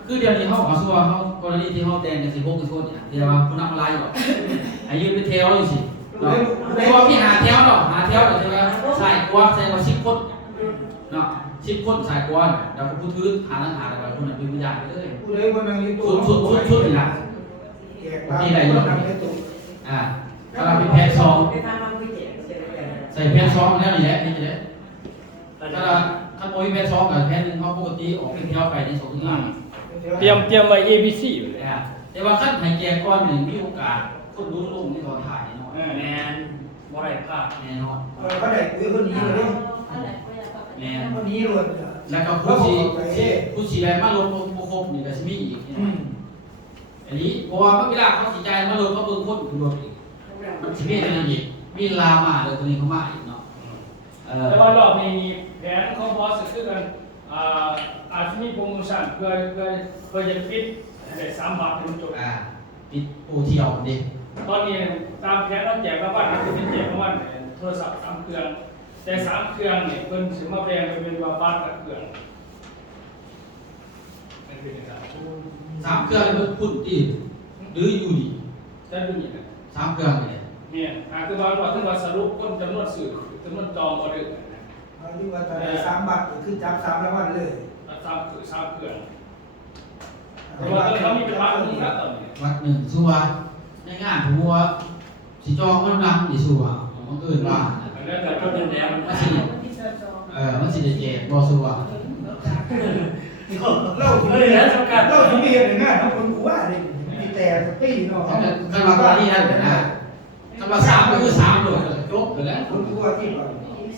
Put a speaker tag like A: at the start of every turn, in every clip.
A: คือเดี๋ยวนี้เขาสู้ว่าเขากรณีที่เขาแต่งกัน16กันชนเนี่ยเดี๋ยวว่าผู้นำอะไรอยู่ไอ้ยืนเป็นแถวอยู่สิเนาะตัวพี่หาแถวเนาะหาแถวเดี๋ยวจะใส่กวาใส่ว่า10 คนเนาะ10 คนใส่กวาเดี๋ยวผู้ถือหาแล้วแล้วคนนั้นเป็นผู้ใหญ่ไปเลย
B: ผู้ใดคนนั้นอยู่ตัว
A: ชุดนี่ล่ะนี่ได้อยู่ถ้าเราเป็นแพทย์2ใส่แพทย์2แล้วนี่แหละนี่จะได้ถ้าโมยแพทย์2กับแพทย์1เขาปกติออกเป็นแถวไปใน2ถึง5
C: เตรียมไว้ ABC อยู่เลย
A: แต่ว่าขั้นให้แก่ก่อนหนึ่งมีโอกาสคนรู้ลงในตอนถ่ายแน่นอน
C: แมนบ่ได้พลาด
A: แน่นอน
B: เขาได้คือคนนี้เลย
A: แม่
B: คนนี้ล้วน
A: แล้วก็ผู้สีแรงมาลงโคบนี่ก็สิมีอีกอันนี้เพราะว่าเวลาเขาสีใจมาลงก็เบิ่งคนคือว่ามันสิมีอะไรอีกมีลามาเลยตัวนี้เขามาอีกเนาะ
C: แต่ว่ารอบนี้แผนเขาบอสคือกันอาจจะมีโปรโมชั่นเพื่อจะปิดได้3 บาทถึงจบ
A: ปิดปูเที่ยวดิ
C: ตอนนี้ตามแผนเราแจกรางวัลคือเป็นแจกรางวัลโทรศัพท์3 เครื่องแต่3 เครื่องนี่เพิ่นสิมาแปลงเป็นว่าบัตรกับเครื่องนั่นคือจังซั่น
A: 3 เครื่องเลยพุ่นติหรืออยู่นี่
C: จะดูนี่นะ
A: 3 เครื่องนี่
C: เนี่ยคือว่าถึงว่าสรุปคนจำนวนสื่อจำนวนจองออเดอร์
B: ที่ว่าตอนนี้3 บาทคือจับ3 รางวัลเลย
C: 3 คือ3 เครื่องแต่ว่าเขามีเป็นวัดนึงครับตอนนี้
A: วัดหนึ่งสู้ว่าในงานผมว่าสิจองมันรังดิสู้ว่ามันเกินว่า
C: แล้วแต่คนเดินแนว
A: มันสิมันสิได้แจกบ่สู้ว่า
B: เล่าถึงเลยนะเล่าถึงเรียนงานเนาะคนกูว่านี่มีแต่สตี้เนาะ
A: คันว่าก็นี่นั่นแหละนะคันว่า3ก็คือ3เลยจบไปแล้ว
B: คนกูว่าที่ว่า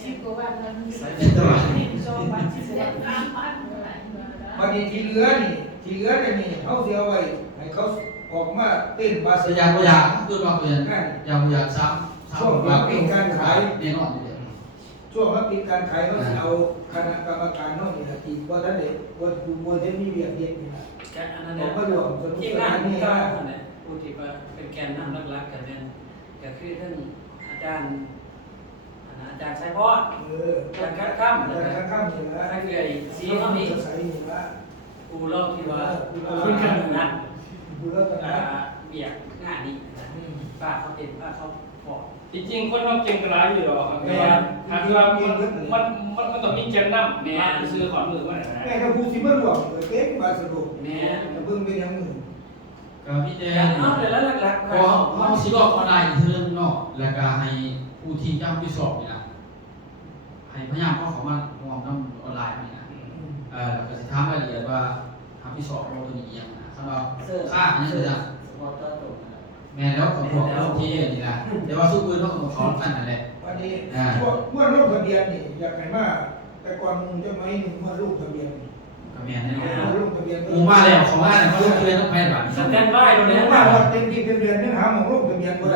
B: วันนี้ที่เหลือนี่เขาเสียไว้ให้เขาออกมาเต้นบาส
A: ยาก็อยากคือว่าเพิ่นอยาก3
B: ช่วงมาปิดการขาย
A: แน่นอน
B: ช่วงมาปิดการขายเขาเอาคณะกรรมการน้องนี่ล่ะที่บ่ทันได้บ่ได้มีเวียกเฮ็ดนี่ล่ะ
D: อันนั้นเนี่ยที่งานนี่ก็ผู้ที่เป็นแกนนำหลักๆก็เป็นก็คือท่านอาจารย์ชัยพรอาจารย์คัดค้ำ
B: นะครับค่ำนี่ล่ะ
D: ถ้าคือไอ้สีเขานี่ผู้เล่าที่ว่านัดเบียกงานนี้ป้าเขาเป็นป้าเขาบอก
C: จริงๆคนเราเก่งกระไรอยู่หรอกแต่ว่าคือว่ามันต้องมีแกนนำมาซื้อขอนมือว่า
B: แม่ถ้าผู้สิมาหลวงเก่งมาสรุป
D: แม่
B: เบิ่งเป็นอย่างนึง
A: ก็พี่แดง
D: เอาเลยแล้วหลักๆ
A: พอเฮาสิบอกมาได้เรื่องเนาะแล้วก็ให้ผู้ที่จำที่สอบนี่นะให้พยายามเข้ามาร่วมนำออนไลน์นี่นะแล้วก็สิถามรายละเอียดว่าทำที่สอบเราตัวนี้ยังนะสำหรับค่านี่คือแม่แล้วก็บอกแล้วที่นี่นะแต่ว่าสู้ปืนต้องขอกันนั่นแหละ
B: วันนี้ช่วงเมื่อลงทะเบียนนี่อยากให้มาแต่ก่อนมึงจะไม่หนุ่มมาลงทะเบียน
A: ก็แม่แน่นอน
B: ลงทะเบียน
A: กูมาแล้วเขามาเขาลงทะเบียนต้องแพ้บัตร
D: สแตนบายตรงนี้
B: ว่าเต็มที่เดือนนึงหาหมองลงทะเบียนบ่ได้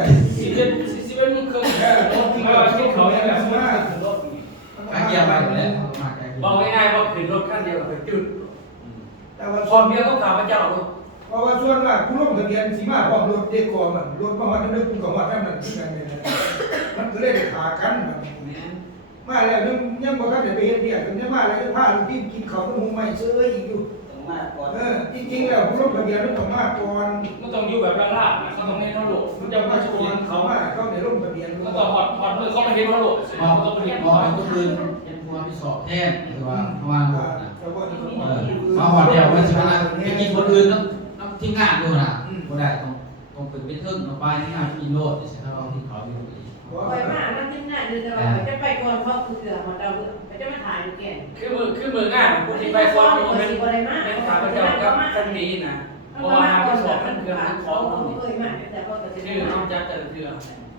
C: 11มึงเคยรถที่เขาเนี่ยแบบว่า
A: การเกียร์ไปหมดแล้ว
D: บอกง่ายๆว่าขึ้นรถคันเดียวกับจุดแต่ว่าคนเดียวก็กลับมาเจ้าลูก
B: เพราะว่าส่วนมากผู้ลงทะเบียนสีมาพร้อมรถเด็กก่อนมันรถมาว่าจะได้คุณกับว่าท่านนั้นที่กันเนี่ยมันก็เลยได้ขากันมาแล้วยังบ่ทันได้ไปเฮ็ดเวียกยังมาแล้วพาลูกพี่กินข้าวต้มใหม่ซื้ออีกอยู่
D: ต้องมาก่อน
B: จริงๆแล้วผู้ลงทะเบียนมันต้องมาก่อน
C: มันต้องอยู่แบบล่าๆมันต้องเห็นเขาโดดมันจะมาชวน
B: เขามาเขาได้ลงทะเบียน
C: มันต้องหอดมือเขาไม่เห็นเขาโดด
A: มันต้องเห็นหอดก็คือเป็นผู้ที่สอบแทนหรือว่าประมาณนั้นนะมาหอดเดียวมันสิว่าไปกินคนอื่นต้องที่งานด้วยนะบ่ได้ต้องเป็นเทิงเอาไปที่งานกินโลดสิถ้าเราที่เขาอยู่ดี
E: ไปมามันที่งานดูแต่ว่าจะไปก่อนเพราะคือมันเราจะมาถ่ายแก่
D: คือมืองานผู้ที่ไปก่อนมันเป็นขาประจำกับคันนี้นะเพราะว่าผู้สอบท่านเกือบของชื่อน้องจัดแต่เดือน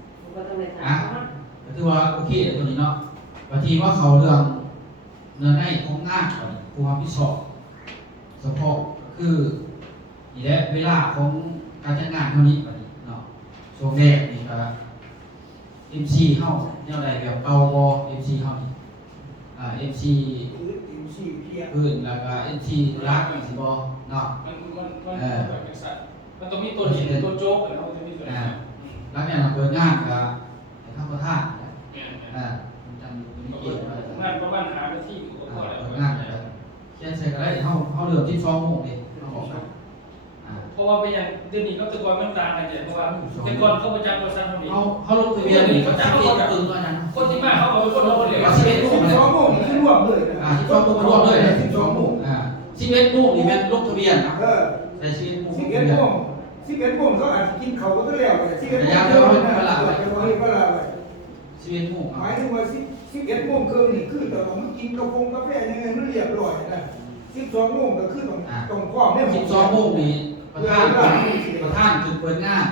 A: ก็ถือว่าโอเคตัวนี้เนาะบางทีว่าเขาเรื่องเนื้อในของงานผู้รับผิดชอบเฉพาะคือนี่แหละเวลาของการจัดงานเท่านี้เนาะช่วงแรกนี่ก็ MC เฮาแนวใดแบบเก่าบ่ MC เฮานี่MC พื้นแล้วก็ MC รักสิบ่เนาะ
C: มันต้องมีตัวหินตัวโจ๊กแล้วมันจะมีตัว
A: แล้วเนี่ยเราเปิดงานก็ให้ทำประทานมันจังมีเกียรติ
C: งานประมาณหาที่ก็พอแล้ว
A: งานเขียนเสร็จก็ได้เฮาเริ่ม12 โมงนี่เฮาบอก
C: เพราะว่าเป็นอย่างเดือนนี้ก็ตะกอนมันต่างกันเยอะเพราะว่าแต่ก่อนเขาประจำบริษัทเท่านี้
A: เขาลงทะเบียนนี่เขาจะคิดกับตึงว่านั้น
C: คนที่มาเขาบอกเป็นคนเราคนเดียว
B: 12 โมงนี่คือรวมเลยนะ
A: 12 โมงรวมเลย
B: 12 โมง
A: 11 โมงนี่แม่นลงทะเบียนนะ
B: เออ
A: แต่11 โมง
B: 11 โมง11 โมงเขาอาจจะกินเขาก็แล้วแต่11 โมงเวลาไป
A: 11 โมง
B: หมายถึงว่า11 โมงครึ่งนี่คือตอนมันกินกาแฟยังไงมันเรียบร้อยนะ12 โมงก็คือต้องพร้อมเนี่ย
A: 12 โมงนี่ประธานจุดเปิดงาน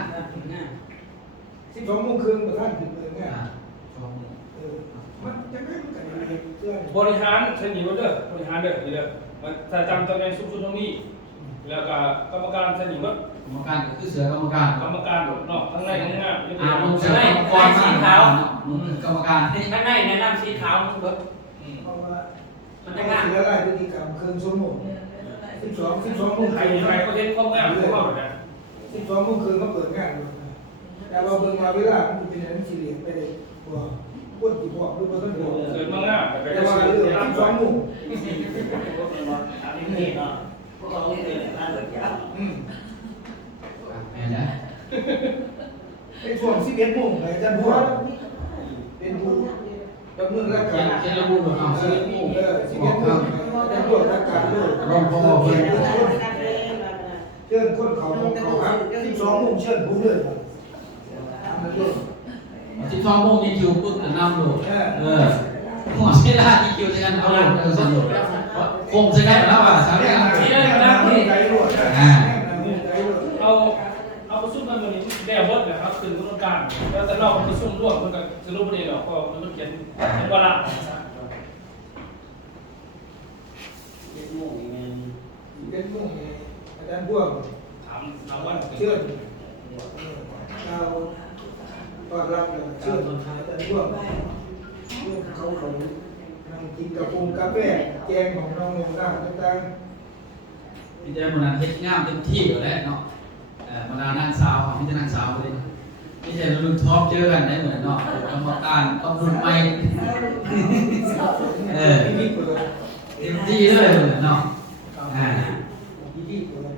B: 12 โมงครึ่งประธานถึงเลยเนี่ย
A: 12 โมง
B: มันจะไม่มันกันเลยเพื่อน
C: บริหารเช่นนี้ว่าเด้อบริหารเด้อนี่เด้อมันถ้าจำตำแหน่งสูงสุดตรงนี้แล้วก็กรรมการเช่นนี้ว่าก
A: รรมการก็คือเสือกรรมการ
C: กรรมการเนาะทั้งในทั้งหน้า
A: ลงเสือกรรมการสีขาวกรรมการ
D: ข้างในแนะนำสีขาวมันเบิด
B: เพราะว่า
D: มัน
B: จะ
D: จะ
B: งาง
D: าน ม
B: แล้วอะไรพฤติกรรมเครื่องสมมุติ12 โมง
C: ใคร
B: ครึ่ง
C: ใครก็เห็นข้อมูลของเราเนี่ย
B: 12 โมงครึ่งก็เปิดงานเลยแต่เราเบิ่งมาเวลามันเป็นอะไรสี่เหลี่ยมไปเลยบ่คนที่บอกหรือบ่ต้องบอก
C: เกิดมางาแต่
B: แต่ว่าเรื่อง12 โมง
A: แม่นแล้ว
B: ในช่วง11 โมงอาจารย์บัวเป็นผู้ดำเนินรายการ
A: เขียนระบุหน่อยเอา11 โมง
B: 11 โมงอาจารย์บัวรายการเลย
A: รองพ่อเพิ่น
B: เชิญคนเขาครับ12 โมงเชิญผู้เลยทำเลย
A: 12 โมงนี่คิวปึ๊กนำโลดหัวเวลาที่คิวจะกันเอาโลดสนุกคงจะได้แล้วว่าสามอย่าง
C: เอาประชุมกันวันนี้แด่บดนะครับถึงกรรมการแล้วแต่เราประชุมร่วมมันก็จะรู้ประเด็นหรอกก็มันเขียนเป็นวาระ
B: เป็นโมงอาจารย์บัว
C: ถามวัน
B: เชิญเราต้อนรับเชิญอาจารย์บัวเขานั่งกินกาแฟแกงของน้องหนูน้ำต่าง
A: มีแต่มันนั้นเฮ็ดงามเต็มที่อยู่แล้วเนาะบรรดานางสาวมีแต่นางสาวเลยไม่ใช่รุ่นท็อปเจอกันได้เหมือนเนาะกรรมการต้องรุ่นใหม่
B: ๆพี่เปิด
A: เต็มที่เลยเนาะ
B: พี่เปิด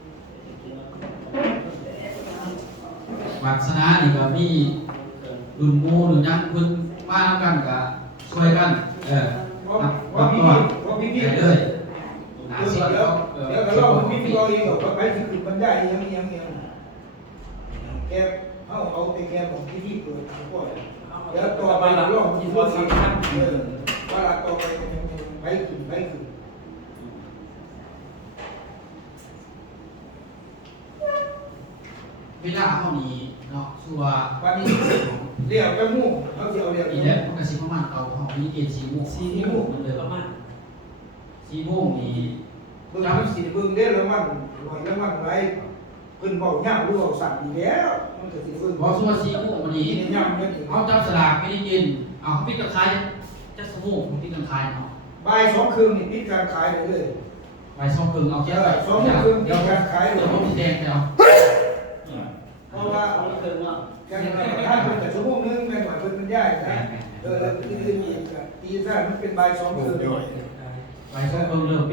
A: วาสนานี่ก็มีรุ่นหมู่หรือยังคุณมานํกันก็ช่วยกัน
B: ว่าพี่
A: เลย
B: เดี๋ยวเราพี่เราเองบอกไปถึงบรรยายยังแกเอาแต่แกบอกพี่เปิดก่อนแล้วต่อไปเราลองคิดว่าสำคัญว่าต่อไปไปขึ้น
A: เวลาเฮานี้เนาะชัว
B: วันนี้เรียกจมูกเขาจะเอาเรียก
A: อีแล้วมันก็สิประมาณเก่าเฮามีเกณฑ์4โมง4โมงมันเลย
D: ประมาณ
A: 4โมงนี่
B: เบิ่งมันสีเบิ่งได้แล้วมันลอยแล้วมันไรเพิ่นเบาหยาบหรือเบาสั่นดีแล้วมันก็สิเบิ่ง
A: พอชัว4โมงวันนี้
B: นี่ยามกันอีก
A: เอาจับสลากไม่ได้กินเอาปิดกับใครจะสมูกปิดกับใครเนาะ
B: บ่าย2 คืนนี่ปิดการขายได้เลย
A: ไว้ช่องเพิ่งเอาแค่ไว้
B: 2 คืนปิดการขาย
A: เดี๋ยวผมแดงไปเอา
B: เพราะว่าการท่านมันแต่ชั่วโมงนึงแม่นว่าเพิ่นมันย้ายนะแล้วอื่นๆอีกตีซ่ามันเป็นบ่าย2 คืน
A: ไว้ช่องเพิ่งเริ่ม